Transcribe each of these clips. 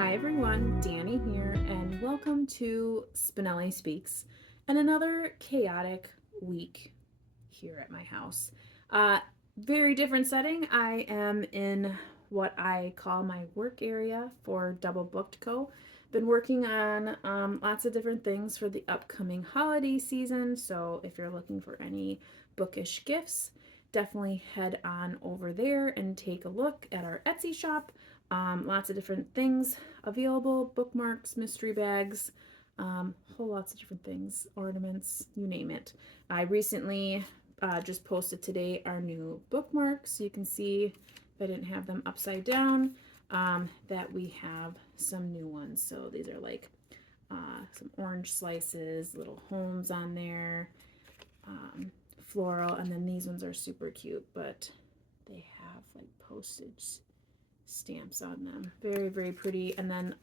Hi everyone, Dani here, and welcome to Spenelli Speaks and another chaotic week here at my house. Very different setting. I am in what I call my work area for DoubleBookedCo. Been working on lots of different things for the upcoming holiday season, so if you're looking for any bookish gifts, definitely head on over there and take a look at our Etsy shop. Lots of different things available, bookmarks, mystery bags, whole lots of different things, ornaments, you name it. I recently just posted today our new bookmarks, so you can see if I didn't have them upside down, that we have some new ones. So these are like some orange slices, little homes on there, floral, and then these ones are super cute, but they have like postage stamps on them. Very, very pretty. And then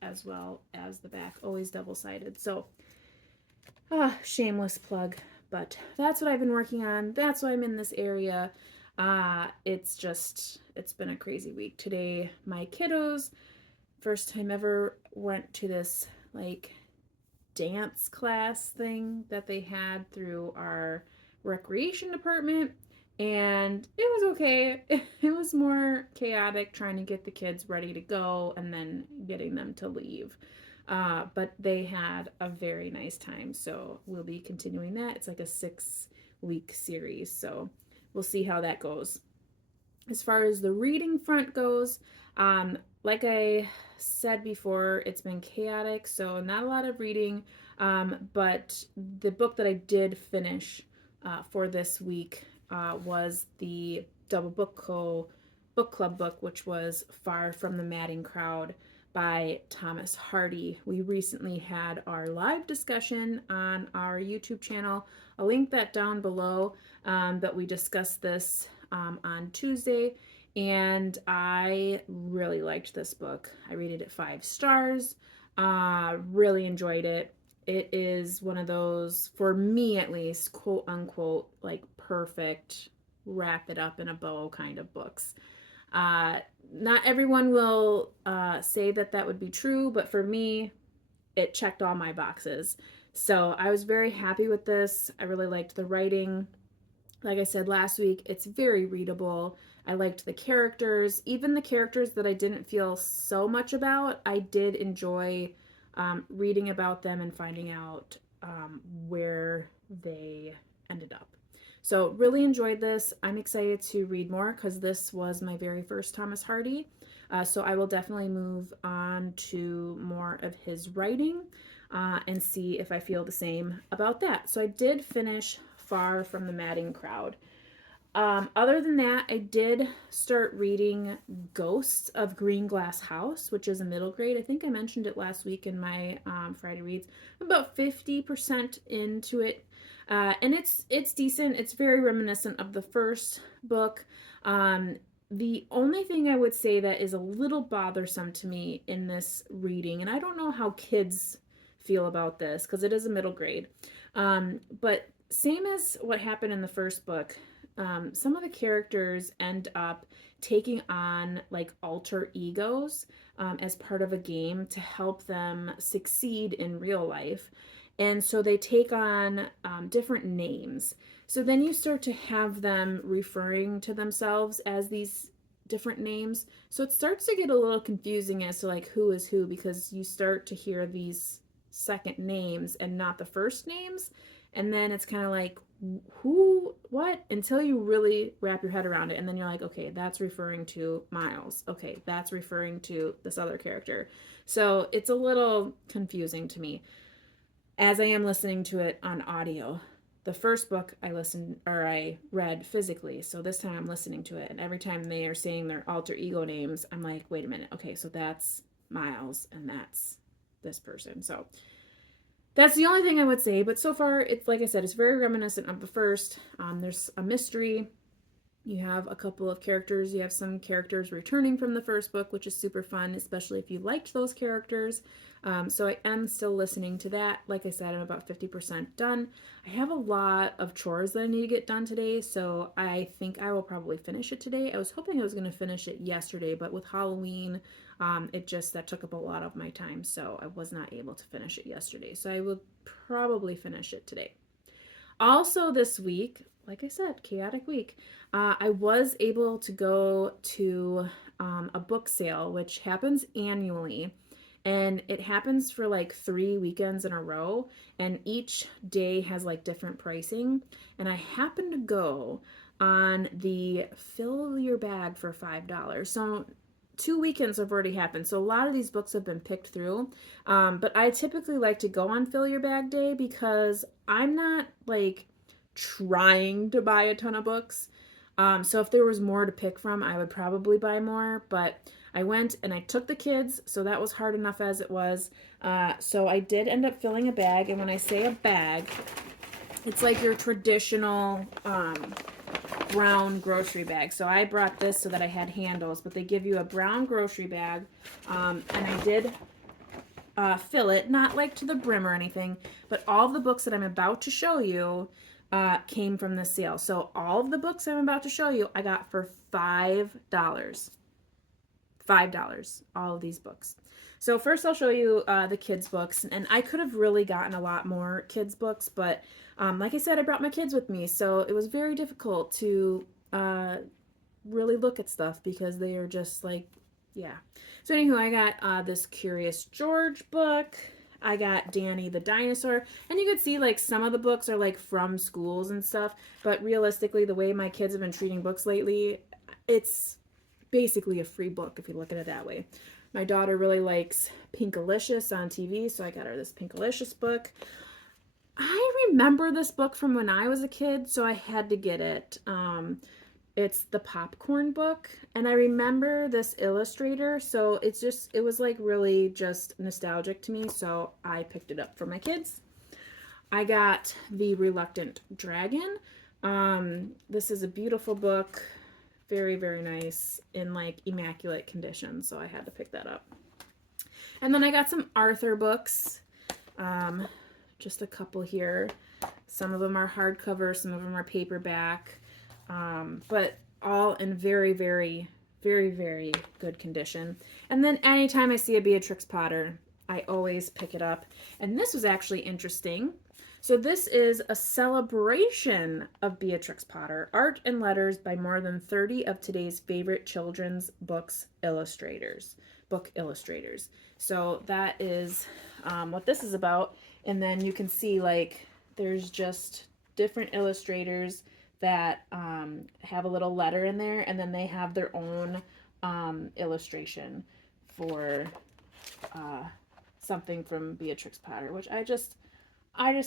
as well as the back, always double-sided. So, shameless plug, but that's what I've been working on. That's why I'm in this area. It's been a crazy week. Today, my kiddos, first time ever, went to this like dance class thing that they had through our recreation department, and it was okay. It was more chaotic trying to get the kids ready to go and then getting them to leave. But they had a very nice time, so we'll be continuing that. It's like a 6-week series, so we'll see how that goes. As far as the reading front goes, like I said before, it's been chaotic, so not a lot of reading, but the book that I did finish for this week was the DoubleBookedCo book club book, which was Far from the Madding Crowd by Thomas Hardy. We recently had our live discussion on our YouTube channel. I'll link that down below, but we discussed this on Tuesday, and I really liked this book. I rated it 5 stars. Really enjoyed it. It is one of those, for me at least, quote unquote, like perfect, wrap it up in a bow kind of books. Not everyone will say that that would be true, but for me, it checked all my boxes. So I was very happy with this. I really liked the writing. Like I said last week, it's very readable. I liked the characters. Even the characters that I didn't feel so much about, I did enjoy reading about them and finding out where they ended up. So really enjoyed this. I'm excited to read more because this was my very first Thomas Hardy. So I will definitely move on to more of his writing and see if I feel the same about that. So I did finish Far from the Madding Crowd. Other than that, I did start reading Ghosts of Green Glass House, which is a middle grade. I think I mentioned it last week in my Friday reads. I'm about 50% into it, and it's decent. It's very reminiscent of the first book. The only thing I would say that is a little bothersome to me in this reading, and I don't know how kids feel about this because it is a middle grade, but same as what happened in the first book, some of the characters end up taking on like alter egos as part of a game to help them succeed in real life. And so they take on different names. So then you start to have them referring to themselves as these different names. So it starts to get a little confusing as to like who is who, because you start to hear these second names and not the first names. And then it's kind of like, who, what, until you really wrap your head around it. And then you're like, okay, that's referring to Miles. Okay, that's referring to this other character. So it's a little confusing to me as I am listening to it on audio. The first book I read physically. So this time I'm listening to it. And every time they are saying their alter ego names, I'm like, wait a minute. Okay, so that's Miles and that's this person. So that's the only thing I would say, but so far, it's like I said, it's very reminiscent of the first. There's a mystery. You have a couple of characters. You have some characters returning from the first book, which is super fun, especially if you liked those characters. So I am still listening to that. Like I said, I'm about 50% done. I have a lot of chores that I need to get done today, so I think I will probably finish it today. I was hoping I was going to finish it yesterday, but with Halloween, That took up a lot of my time, so I was not able to finish it yesterday. So I will probably finish it today. Also this week, like I said, chaotic week, I was able to go to a book sale, which happens annually. And it happens for like 3 weekends in a row. And each day has like different pricing. And I happened to go on the fill your bag for $5. So 2 weekends have already happened. So a lot of these books have been picked through. But I typically like to go on fill your bag day because I'm not like trying to buy a ton of books. So if there was more to pick from, I would probably buy more. But I went and I took the kids, so that was hard enough as it was. So I did end up filling a bag. And when I say a bag, it's like your traditional brown grocery bag. So I brought this so that I had handles, but they give you a brown grocery bag. And I did fill it, not like to the brim or anything, but all of the books that I'm about to show you came from the sale. So all of the books I'm about to show you, I got for $5. $5, all of these books. So first I'll show you the kids books, and I could have really gotten a lot more kids books, but like I said, I brought my kids with me, so it was very difficult to really look at stuff because they are just like, yeah. So anywho, I got this Curious George book. I got Danny the Dinosaur, and you could see like some of the books are like from schools and stuff, but realistically, the way my kids have been treating books lately, it's basically a free book if you look at it that way. My daughter really likes Pinkalicious on TV, so I got her this Pinkalicious book. I remember this book from when I was a kid, so I had to get it. It's the Popcorn book, and I remember this illustrator, so it was like really just nostalgic to me, so I picked it up for my kids. I got The Reluctant Dragon. This is a beautiful book, very, very nice, in like immaculate condition, so I had to pick that up. And then I got some Arthur books, just a couple here. Some of them are hardcover, some of them are paperback. But all in very, very, very, very good condition. And then anytime I see a Beatrix Potter, I always pick it up. And this was actually interesting. So this is a celebration of Beatrix Potter, art and letters by more than 30 of today's favorite children's book illustrators. So that is what this is about. And then you can see like there's just different illustrators that have a little letter in there, and then they have their own illustration for something from Beatrix Potter, which I just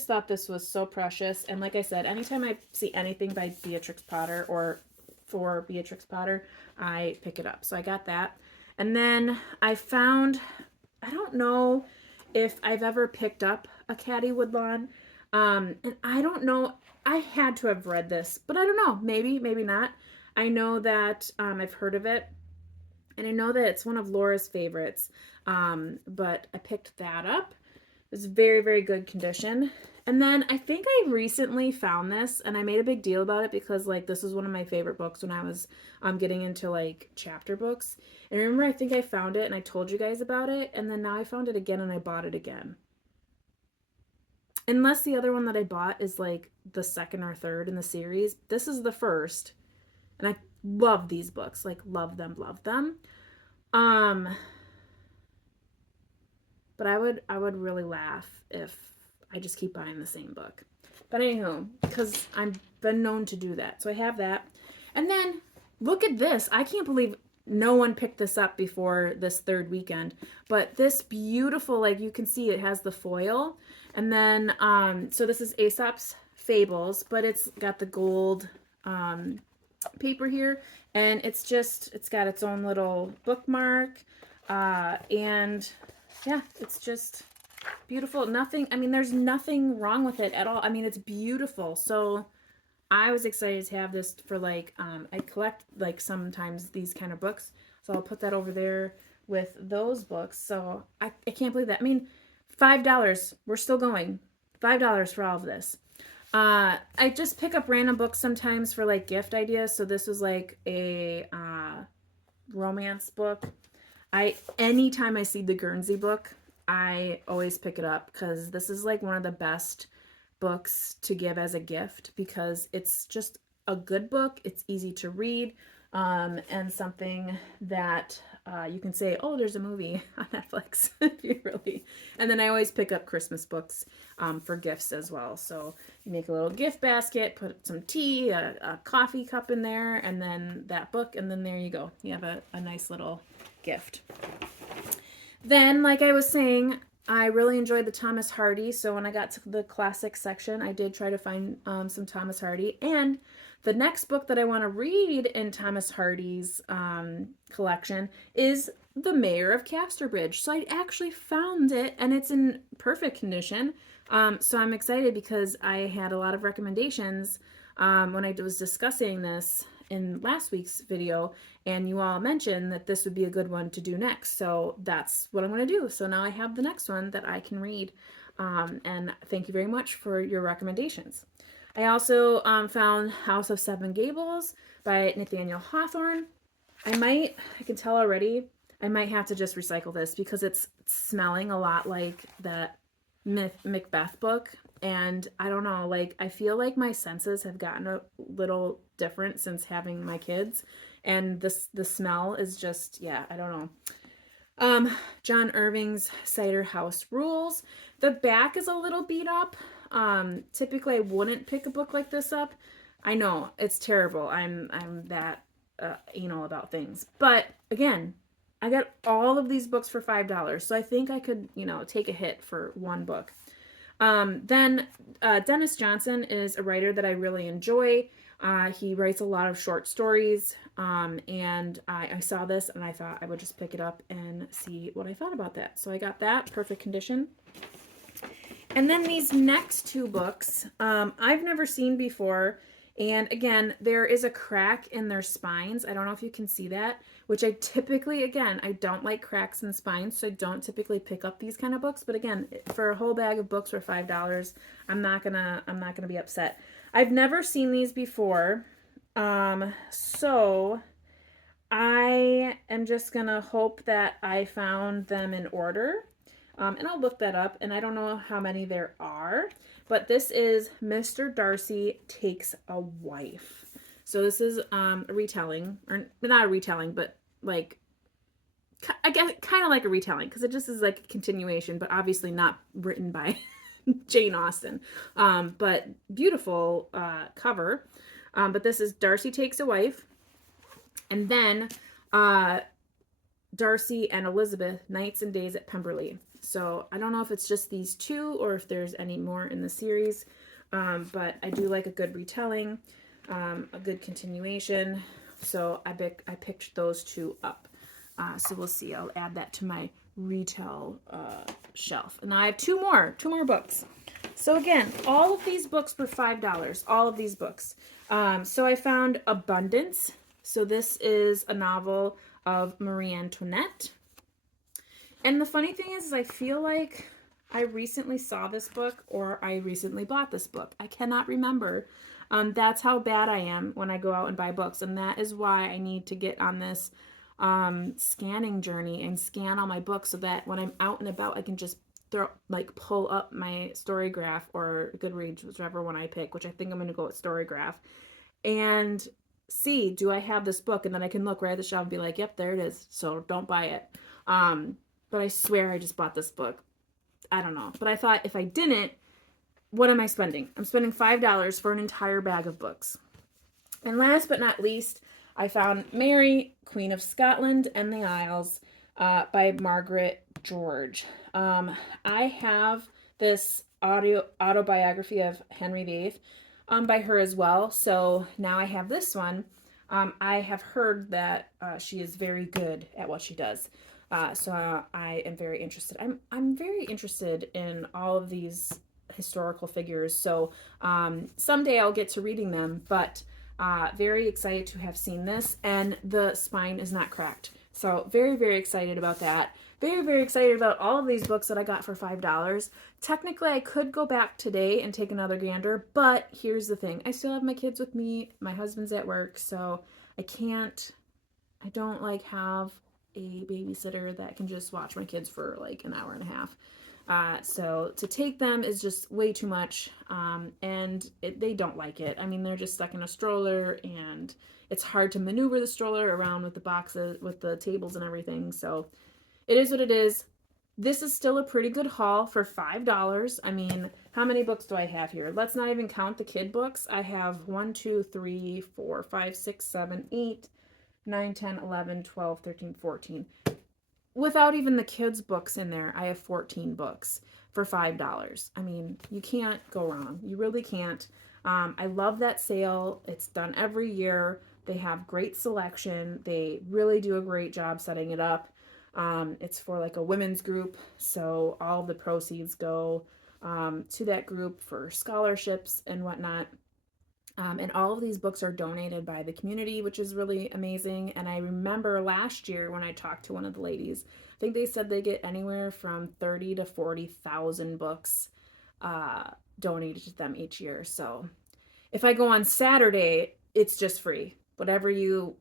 thought this was so precious. And like I said, anytime I see anything by Beatrix Potter or for Beatrix Potter, I pick it up. So I got that. And then I found, I don't know if I've ever picked up a Caddy Woodlawn, and I don't know, I had to have read this, but I don't know, maybe not. I know that I've heard of it, and I know that it's one of Laura's favorites, but I picked that up. It's very, very good condition. And then I think I recently found this, and I made a big deal about it because like this was one of my favorite books when I was getting into like chapter books. And remember, I think I found it and I told you guys about it, and then now I found it again and I bought it again. Unless the other one that I bought is like the second or third in the series. This is the first. And I love these books. Like love them, love them. But I would really laugh if I just keep buying the same book. But anywho, because I've been known to do that. So I have that. And then look at this. I can't believe no one picked this up before this third weekend. But this beautiful, like you can see it has the foil. And then, so this is Aesop's Fables, but it's got the gold paper here. And it's got its own little bookmark. And yeah, it's just beautiful. There's nothing wrong with it at all. I mean, it's beautiful. So I was excited to have this for like, I collect like sometimes these kind of books. So I'll put that over there with those books. So I can't believe that. I mean, $5. We're still going. $5 for all of this. I just pick up random books sometimes for like gift ideas. So this was like a romance book. Anytime I see the Guernsey book, I always pick it up because this is like one of the best books to give as a gift because it's just a good book. It's easy to read, and something that you can say, oh, there's a movie on Netflix if you really. And then I always pick up Christmas books for gifts as well. So you make a little gift basket, put some tea, a coffee cup in there, and then that book, and then there you go. You have a nice little gift. Then, like I was saying, I really enjoyed the Thomas Hardy. So when I got to the classic section, I did try to find some Thomas Hardy. And the next book that I want to read in Thomas Hardy's collection is The Mayor of Casterbridge. So I actually found it, and it's in perfect condition. So I'm excited because I had a lot of recommendations when I was discussing this in last week's video, and you all mentioned that this would be a good one to do next. So that's what I'm going to do. So now I have the next one that I can read. And thank you very much for your recommendations. I also found House of Seven Gables by Nathaniel Hawthorne. I can tell already, I might have to just recycle this because it's smelling a lot like that Macbeth book. And I don't know, like, I feel like my senses have gotten a little different since having my kids. And the smell is just, yeah, I don't know. John Irving's Cider House Rules. The back is a little beat up. Typically I wouldn't pick a book like this up. I know it's terrible. I'm that anal about things. But again, I got all of these books for $5. So I think I could, take a hit for one book. Then Dennis Johnson is a writer that I really enjoy. He writes a lot of short stories, and I saw this and I thought I would just pick it up and see what I thought about that. So I got that, perfect condition. And then these next two books, I've never seen before. And again, there is a crack in their spines. I don't know if you can see that, which I typically, again, I don't like cracks in spines, so I don't typically pick up these kind of books. But again, for a whole bag of books for $5, I'm not gonna be upset. I've never seen these before, so I am just gonna hope that I found them in order. And I'll look that up, and I don't know how many there are, but this is Mr. Darcy Takes a Wife. So this is a retelling, or not a retelling, but like, I guess kind of like a retelling, because it just is like a continuation, but obviously not written by Jane Austen. But beautiful cover. But this is Darcy Takes a Wife, and then Darcy and Elizabeth, Nights and Days at Pemberley. So I don't know if it's just these two or if there's any more in the series, but I do like a good retelling, a good continuation. So I picked those two up. So we'll see. I'll add that to my retail shelf. And now I have two more books. So again, all of these books were $5. All of these books. So I found Abundance. So this is a novel of Marie Antoinette. And the funny thing is I feel like I recently saw this book or I recently bought this book. I cannot remember. That's how bad I am when I go out and buy books. And that is why I need to get on this scanning journey and scan all my books so that when I'm out and about, I can just pull up my Storygraph or Goodreads, whichever one I pick, which I think I'm going to go with Storygraph, and see, do I have this book? And then I can look right at the shelf and be like, yep, there it is. So don't buy it. But I swear I just bought this book. I don't know. But I thought if I didn't, what am I spending? I'm spending $5 for an entire bag of books. And last but not least, I found Mary, Queen of Scotland and the Isles by Margaret George. I have this autobiography of Henry VIII by her as well. So now I have this one. I have heard that she is very good at what she does. So I am very interested. I'm very interested in all of these historical figures. So someday I'll get to reading them, but very excited to have seen this. And the spine is not cracked. So very, very excited about that. Very, very excited about all of these books that I got for $5. Technically, I could go back today and take another gander, but here's the thing. I still have my kids with me. My husband's at work, so I don't have a babysitter that can just watch my kids for like an hour and a half. So to take them is just way too much, and they don't like it. I mean, they're just stuck in a stroller, and it's hard to maneuver the stroller around with the boxes, with the tables and everything. So it is what it is. This is still a pretty good haul for $5. I mean, how many books do I have here? Let's not even count the kid books. I have 1, 2, 3, 4, 5, 6, 7, 8, 9, 10, 11, 12, 13, 14. Without even the kids' books in there, I have 14 books for $5. I mean, you can't go wrong. You really can't. I love that sale. It's done every year. They have great selection. They really do a great job setting it up. It's for like a women's group, so all of the proceeds go to that group for scholarships and whatnot. And all of these books are donated by the community, which is really amazing. And I remember last year when I talked to one of the ladies, I think they said they get anywhere from 30 to 40,000 books donated to them each year. So if I go on Saturday, it's just free. Whatever you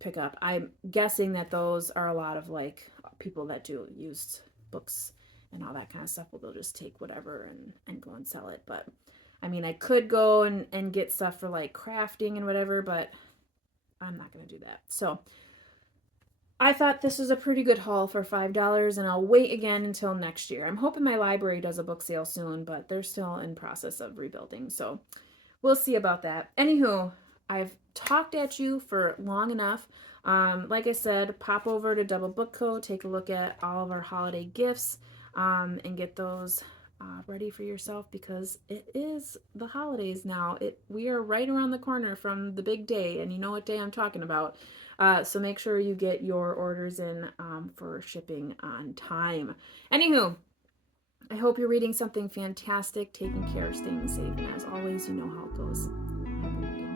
pick up. I'm guessing that those are a lot of like people that do used books and all that kind of stuff. Well, they'll just take whatever and go and sell it. But I mean, I could go and get stuff for like crafting and whatever, but I'm not going to do that. So I thought this was a pretty good haul for $5, and I'll wait again until next year. I'm hoping my library does a book sale soon, but they're still in process of rebuilding. So we'll see about that. Anywho, I've talked at you for long enough. Like I said, pop over to DoubleBookedCo, take a look at all of our holiday gifts, and get those ready for yourself, because it is the holidays now. We are right around the corner from the big day, and you know what day I'm talking about. So make sure you get your orders in for shipping on time. Anywho, I hope you're reading something fantastic, taking care, staying safe, and as always, you know how it goes. Happy reading.